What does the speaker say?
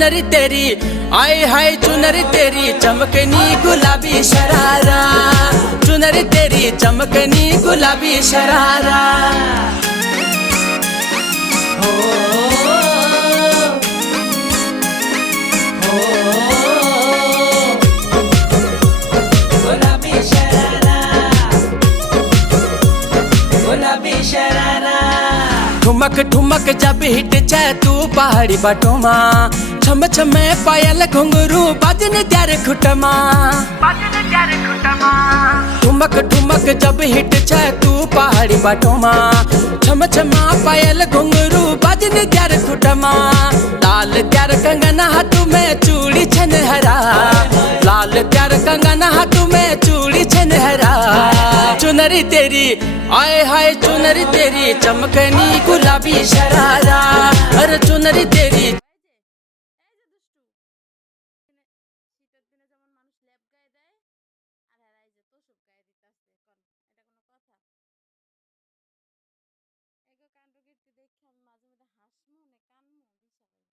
चुनरी तेरी आए हाय चुनरी तेरी चमकनी गुलाबी शरारा, चुनरी तेरी चमकनी गुलाबी शरारा। गुलाबी शरारा, गुलाबी शरारा। ठुमक ठुमक जब हिट जाए तू पहाड़ी बटोमा, छम छमे पायल घुंघरू बाजन त्यारे खुटमा, ठुमक ठुमक जब हिट जाए तू पहाड़ी बटोमा, छम छमा पायल घुंघरू बाजन त्यारे खुटमा। लाल त्यार कंगना हाथों में चूड़ी छन हरा, लाल त्यार कंगना हाथों में चूड़ी छन हरा। चुनरी तेरी आए हाय चुनरी तेरी चमकनी गुलाबी शरारा, अरे चुनरी तेरी। শীতের দিনে যেমন মানুষ লেপ গায়ে দেয়, আর হেরা এই যে তোষক গায়ে দিতেছে, কোন এটা কোনো কথা? এগো কাণ্ড কীর্তি দেখে আমি মাঝে মধ্যে হাসমু না কানমু দিশা পাই না।